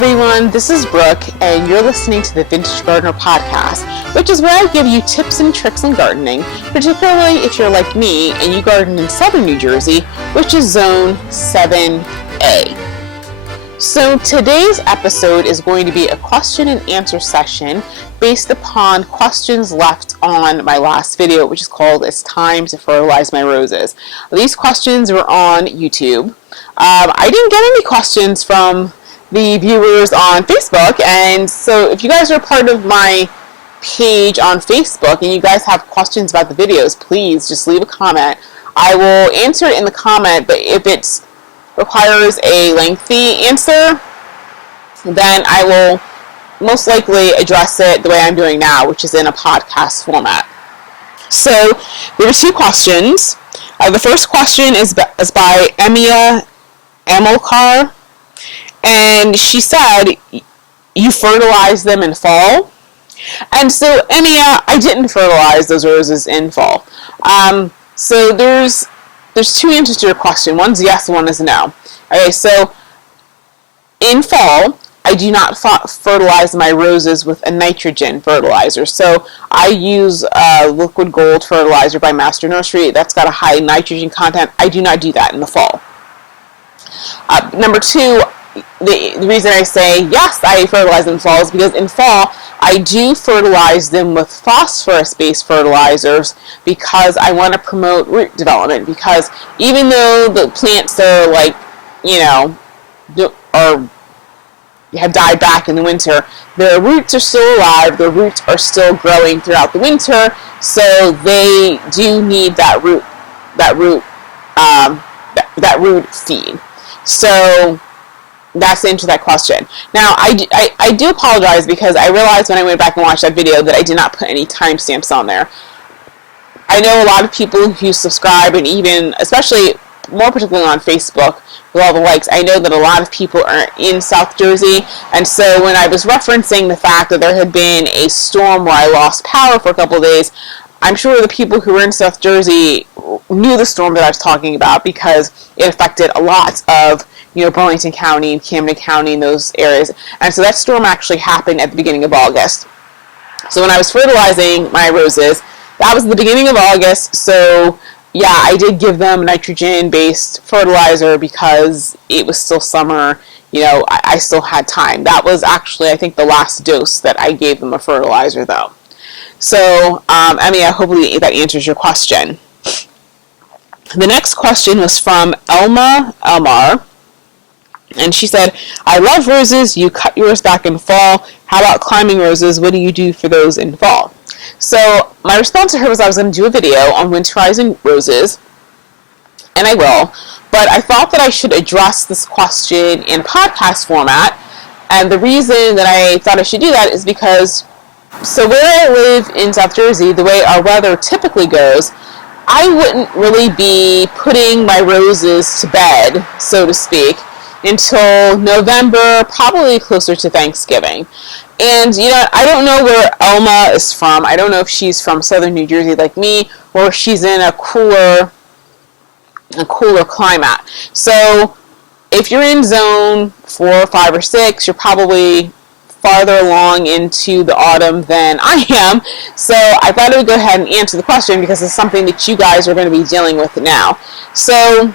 everyone, this is Brooke, and you're listening to the Vintage Gardener Podcast, which is where I give you tips and tricks in gardening, particularly if you're like me and you garden in southern New Jersey, which is Zone 7A. So today's episode is going to be a question and answer session based upon questions left on my last video, which is called It's Time to Fertilize My Roses. These questions were on YouTube. I didn't get any questions from the viewers on Facebook, and so if you guys are part of my page on Facebook and you guys have questions about the videos, please just leave a comment. I will answer it in the comment, but if it requires a lengthy answer, then I will most likely address it the way I'm doing now, which is in a podcast format. So there were two questions. The first question is by Emia Amilcar, and she said, you fertilize them in fall? And so, Emia, I didn't fertilize those roses in fall. So there's two answers to your question. One's yes, and one is no. Okay, so in fall, I do not fertilize my roses with a nitrogen fertilizer. So I use Liquid Gold fertilizer by Master Nursery. That's got a high nitrogen content. I do not do that in the fall. Number two, the reason I say yes, I fertilize in fall is because in fall, I do fertilize them with phosphorus-based fertilizers because I want to promote root development. Because even though the plants are have died back in the winter, their roots are still alive, their roots are still growing throughout the winter, so they do need that root feed. So that's the answer to that question. Now, I do apologize because I realized when I went back and watched that video that I did not put any timestamps on there. I know a lot of people who subscribe, and even, especially, more particularly on Facebook, with all the likes, I know that a lot of people are in South Jersey, and so when I was referencing the fact that there had been a storm where I lost power for a couple of days, I'm sure the people who were in South Jersey knew the storm that I was talking about because it affected a lot of Burlington County and Camden County and those areas. And so that storm actually happened at the beginning of August. So when I was fertilizing my roses, that was the beginning of August. So yeah, I did give them nitrogen-based fertilizer because it was still summer. I still had time. That was actually, I think, the last dose that I gave them a fertilizer, though. So, hopefully that answers your question. The next question was from Elma Elmar. And she said, I love roses. You cut yours back in fall. How about climbing roses? What do you do for those in fall? So my response to her was I was going to do a video on winterizing roses, and I will, but I thought that I should address this question in podcast format, and the reason that I thought I should do that is because, so where I live in South Jersey, the way our weather typically goes, I wouldn't really be putting my roses to bed, so to speak, until November, probably closer to Thanksgiving. And, I don't know where Elma is from. I don't know if she's from southern New Jersey like me, or she's in a cooler climate. So, if you're in zone 4, 5, or 6, you're probably farther along into the autumn than I am. So, I thought I would go ahead and answer the question because it's something that you guys are going to be dealing with now. So,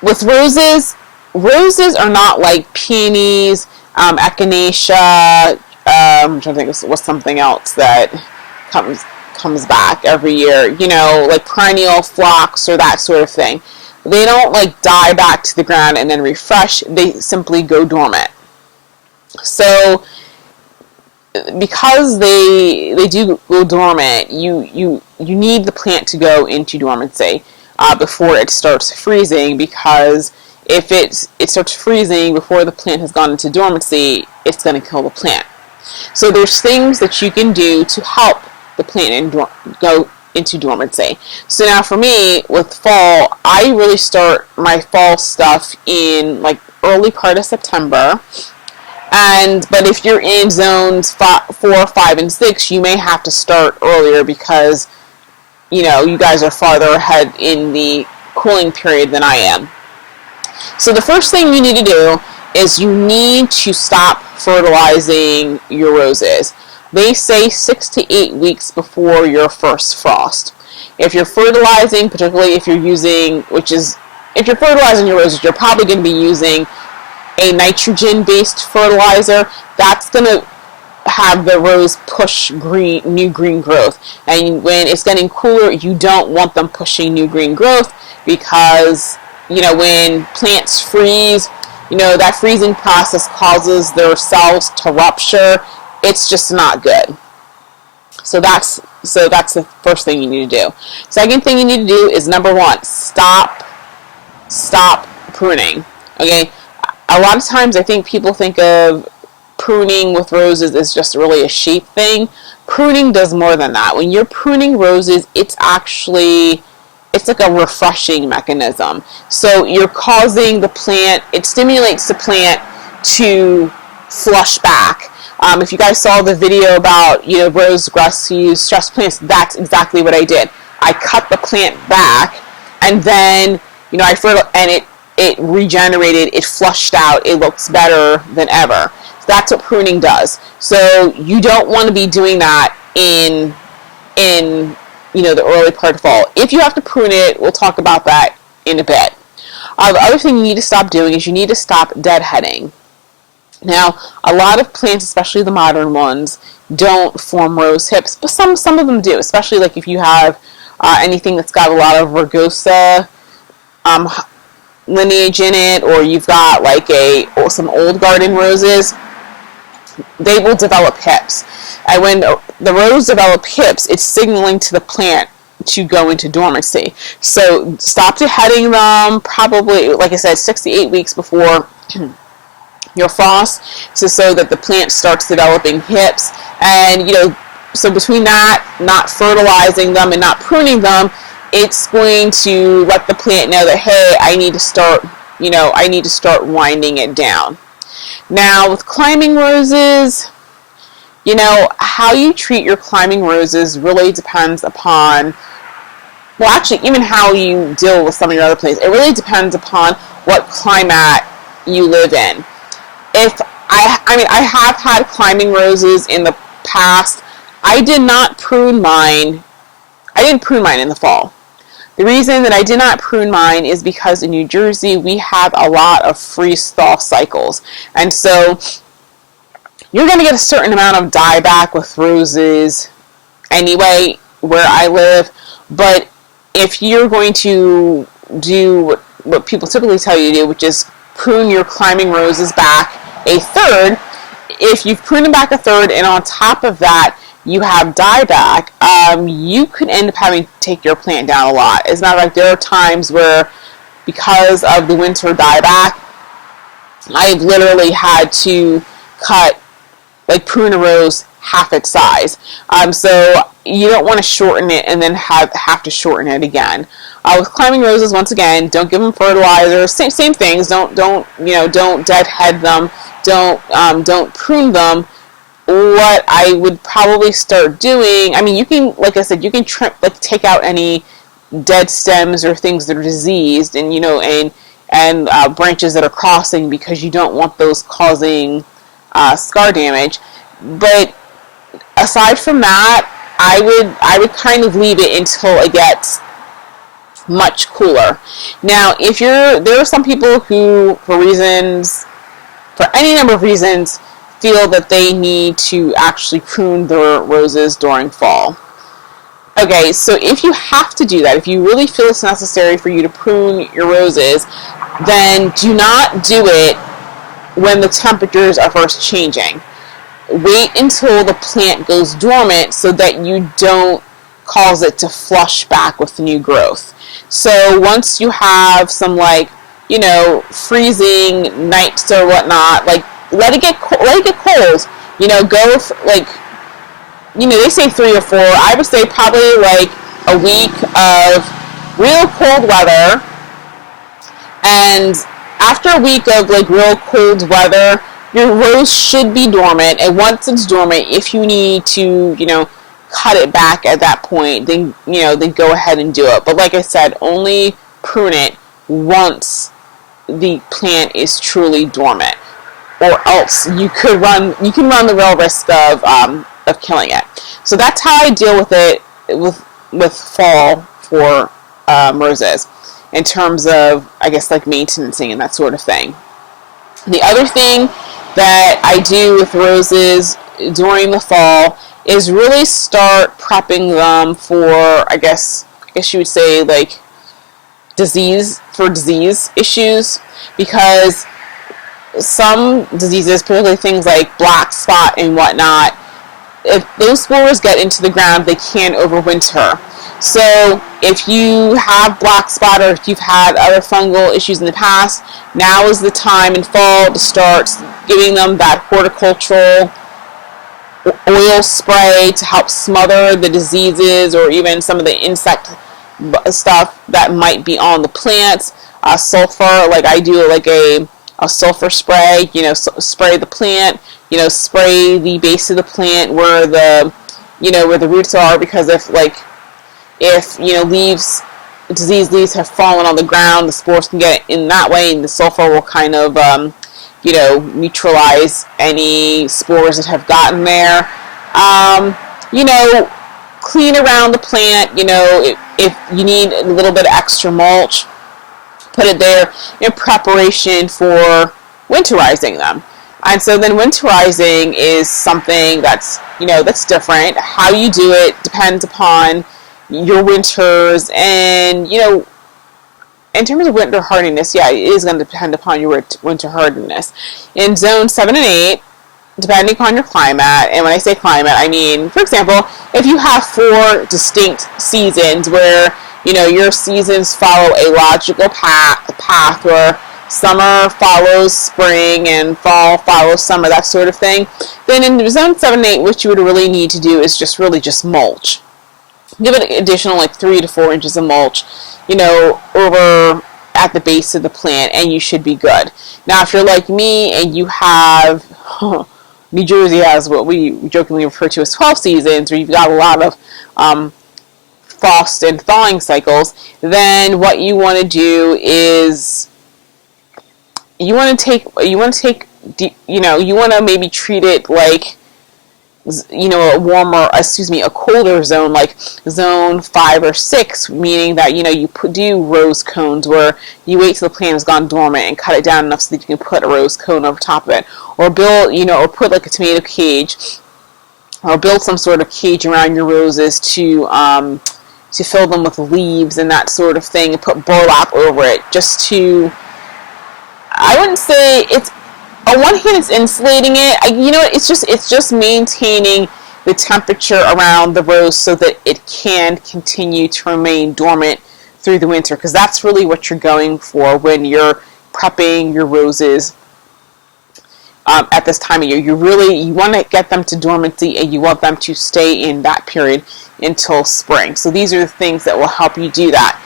with roses are not like peonies, echinacea, I'm trying to think of what's something else that comes back every year, like perennial phlox or that sort of thing. They don't die back to the ground and then refresh, they simply go dormant. So because they do go dormant, you need the plant to go into dormancy before it starts freezing, because if it starts freezing before the plant has gone into dormancy, it's going to kill the plant. So there's things that you can do to help the plant go into dormancy. So now for me, with fall, I really start my fall stuff in early part of September. But if you're in zones 4, 5, and 6, you may have to start earlier because, you guys are farther ahead in the cooling period than I am. So the first thing you need to do is you need to stop fertilizing your roses. They say 6 to 8 weeks before your first frost. If you're fertilizing, particularly if you're using, if you're fertilizing your roses, you're probably going to be using a nitrogen-based fertilizer. That's going to have the rose push new green growth. And when it's getting cooler, you don't want them pushing new green growth, because, when plants freeze, that freezing process causes their cells to rupture. It's just not good. So that's the first thing you need to do. Second thing you need to do is, number one, stop pruning. Okay? A lot of times I think people think of pruning with roses as just really a shape thing. Pruning does more than that. When you're pruning roses, it's like a refreshing mechanism. So you're causing the plant, it stimulates the plant to flush back. If you guys saw the video about, rose rescues stressed plants, that's exactly what I did. I cut the plant back, and then, it regenerated, it flushed out, it looks better than ever. So that's what pruning does. So you don't want to be doing that in the early part of fall. If you have to prune it, we'll talk about that in a bit. The other thing you need to stop doing is you need to stop deadheading. Now, a lot of plants, especially the modern ones, don't form rose hips, but some of them do, especially like if you have anything that's got a lot of rugosa lineage in it, or you've got like some old garden roses, they will develop hips. And when the rose develop hips, it's signaling to the plant to go into dormancy. So stop deadheading them, probably, like I said, 6 to 8 weeks before your frost, so that the plant starts developing hips. And so between that, not fertilizing them and not pruning them, it's going to let the plant know that, hey, I need to start winding it down. Now with climbing roses, how you treat your climbing roses really depends upon, well, actually, even how you deal with some of your other plants. It really depends upon what climate you live in. I have had climbing roses in the past. I didn't prune mine in the fall. The reason that I did not prune mine is because in New Jersey we have a lot of freeze-thaw cycles. And so you're going to get a certain amount of dieback with roses anyway where I live. But if you're going to do what people typically tell you to do, which is prune your climbing roses back a third, if you've pruned them back a third and on top of that you have dieback, you could end up having to take your plant down a lot. As a matter of fact, there are times where, because of the winter dieback, I've literally had to prune a rose half its size. So you don't want to shorten it and then have to shorten it again. With climbing roses, once again, don't give them fertilizer. Same things. Don't deadhead them. Don't prune them. What I would probably start doing, you can, like I said, you can trim, take out any dead stems or things that are diseased, and branches that are crossing, because you don't want those causing scar damage. But aside from that, I would kind of leave it until it gets much cooler. Now, there are some people who, for any number of reasons, feel that they need to actually prune their roses during fall. Okay, so if you have to do that, if you really feel it's necessary for you to prune your roses, then do not do it when the temperatures are first changing. Wait until the plant goes dormant so that you don't cause it to flush back with new growth. So once you have some freezing nights or whatnot, let it get cold. They say 3 or 4. I would say probably a week of real cold weather, and after a week of real cold weather, your rose should be dormant. And once it's dormant, if you need to cut it back at that point, then go ahead and do it. But like I said, only prune it once the plant is truly dormant, or else you can run the real risk of killing it. So that's how I deal with it with fall for roses, in terms of, I guess, like maintenancing and that sort of thing. The other thing that I do with roses during the fall is really start prepping them for, I guess you would say, like disease issues, because some diseases, particularly things like black spot and whatnot, if those spores get into the ground, they can overwinter. So if you have black spot, or if you've had other fungal issues in the past, now is the time in fall to start giving them that horticultural oil spray to help smother the diseases, or even some of the insect stuff that might be on the plants. Sulfur, like I do like a sulfur spray, spray the plant, spray the base of the plant where the roots are, because if diseased leaves have fallen on the ground, the spores can get in that way, and the sulfur will kind of neutralize any spores that have gotten there. Clean around the plant. If you need a little bit of extra mulch, put it there in preparation for winterizing them. And so then winterizing is something that's different. How you do it depends upon your winters, and in terms of winter hardiness, it is going to depend upon your winter hardiness. In zone 7 and 8, depending upon your climate, and when I say climate, I mean, for example, if you have 4 distinct seasons where your seasons follow a logical path where summer follows spring and fall follows summer, that sort of thing, then in zone 7 and 8, what you would really need to do is just mulch. Give it an additional 3 to 4 inches of mulch, over at the base of the plant, and you should be good. Now, if you're like me and you have, New Jersey has what we jokingly refer to as 12 seasons, where you've got a lot of frost and thawing cycles, then what you want to do is you want to maybe treat it like a colder zone, like zone 5 or 6, meaning that you do rose cones where you wait till the plant has gone dormant and cut it down enough so that you can put a rose cone over top of it, or build or put like a tomato cage, or build some sort of cage around your roses to fill them with leaves and that sort of thing, and put burlap over it, just to, I wouldn't say it's, on one hand, it's insulating it. It's just maintaining the temperature around the rose so that it can continue to remain dormant through the winter, because that's really what you're going for when you're prepping your roses at this time of year. You want to get them to dormancy, and you want them to stay in that period until spring. So these are the things that will help you do that.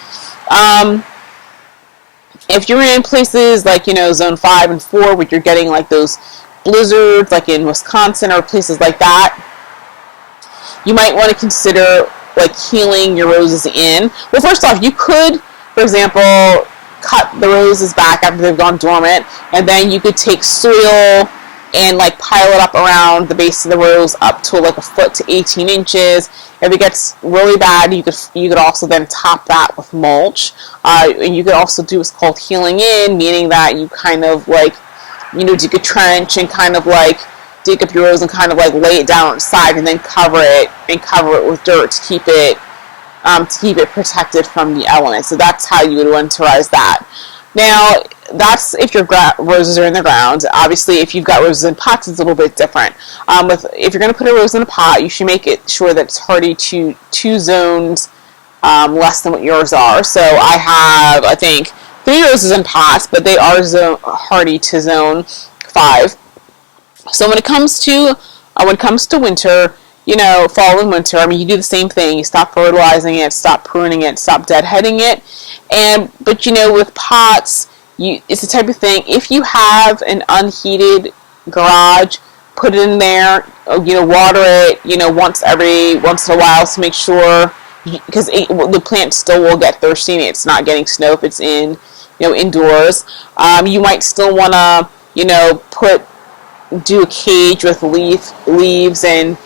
If you're in places like, zone 5 and 4, where you're getting like those blizzards, like in Wisconsin or places like that, you might want to consider like healing your roses in. Well, first off, you could, for example, cut the roses back after they've gone dormant, and then you could take soil and like pile it up around the base of the rose up to like a foot to 18 inches. If it gets really bad, you could also then top that with mulch. And you could also do what's called healing in, meaning that you kind of like, dig a trench and kind of like dig up your rose and kind of like lay it down on its side, and then cover it with dirt to keep it protected from the elements. So that's how you would winterize that. Now, that's if your roses are in the ground. Obviously, if you've got roses in pots, it's a little bit different. If you're going to put a rose in a pot, you should make it sure that it's hardy to 2 zones less than what yours are. So I have, I think, 3 roses in pots, but they are hardy to zone 5. So when it comes to winter, fall and winter, you do the same thing. You stop fertilizing it, stop pruning it, stop deadheading it. But with pots, it's the type of thing, if you have an unheated garage, put it in there, water it, once in a while to make sure, because the plant still will get thirsty and it's not getting snow if it's in indoors. You might still want to, do a cage with leaves and,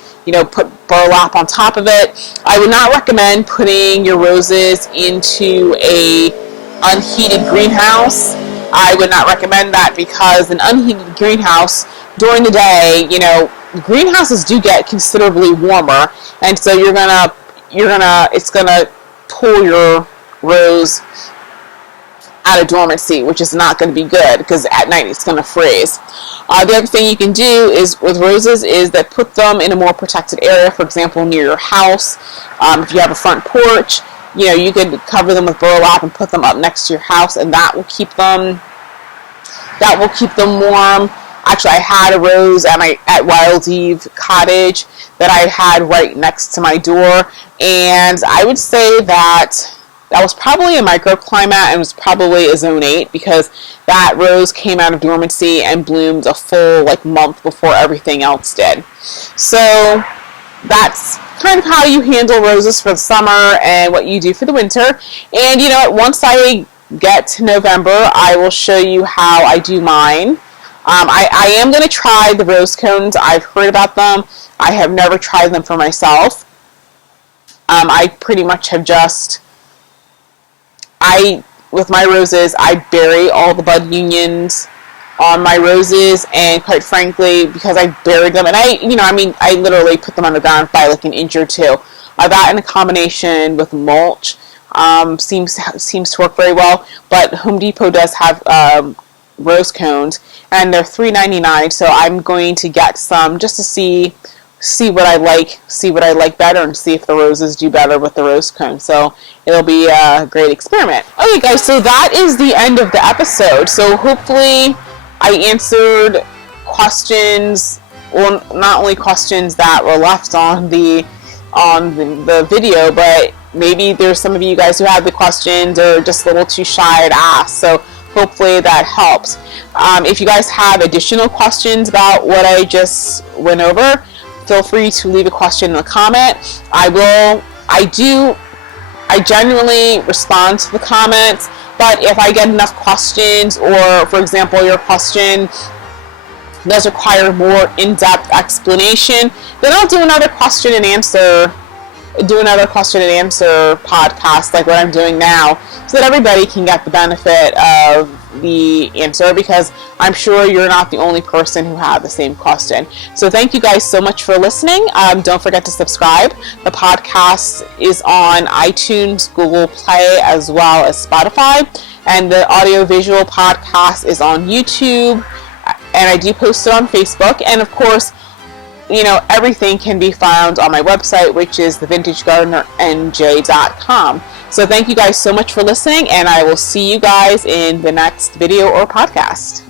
put burlap on top of it. I would not recommend putting your roses into a unheated greenhouse. I would not recommend that because an unheated greenhouse during the day, greenhouses do get considerably warmer, and so it's gonna pull your rose out of dormancy, which is not going to be good because at night it's going to freeze. The other thing you can do is with roses is that put them in a more protected area, for example, near your house. If you have a front porch, you could cover them with burlap and put them up next to your house, and that will keep them warm. Actually, I had a rose at Wild Eve Cottage that I had right next to my door, and I would say that was probably a microclimate and was probably a zone 8 because that rose came out of dormancy and bloomed a full month before everything else did. So that's kind of how you handle roses for the summer and what you do for the winter. And once I get to November, I will show you how I do mine. I am going to try the rose cones. I've heard about them. I have never tried them for myself. I pretty much have with my roses, I bury all the bud unions on my roses, and quite frankly, because I buried them, and I literally put them on the ground by an inch or two. That in a combination with mulch seems to work very well. But Home Depot does have rose cones, and they're $3.99. So I'm going to get some just to see what I like better, and see if the roses do better with the rose cone. So it'll be a great experiment. Okay guys, so that is the end of the episode. So hopefully I answered questions, well, not only questions that were left on the video, but maybe there's some of you guys who have the questions or just a little too shy to ask. So hopefully that helps. If you guys have additional questions about what I just went over, feel free to leave a question in the comment. I genuinely respond to the comments, but if I get enough questions, or for example your question does require more in-depth explanation, then I'll do another question and answer podcast like what I'm doing now, so that everybody can get the benefit of the answer, because I'm sure you're not the only person who had the same question. So thank you guys so much for listening. Don't forget to subscribe. The podcast is on iTunes, Google Play, as well as Spotify, and the audio-visual podcast is on YouTube, and I do post it on Facebook, and of course, everything can be found on my website, which is thevintagegardenernj.com. So thank you guys so much for listening, and I will see you guys in the next video or podcast.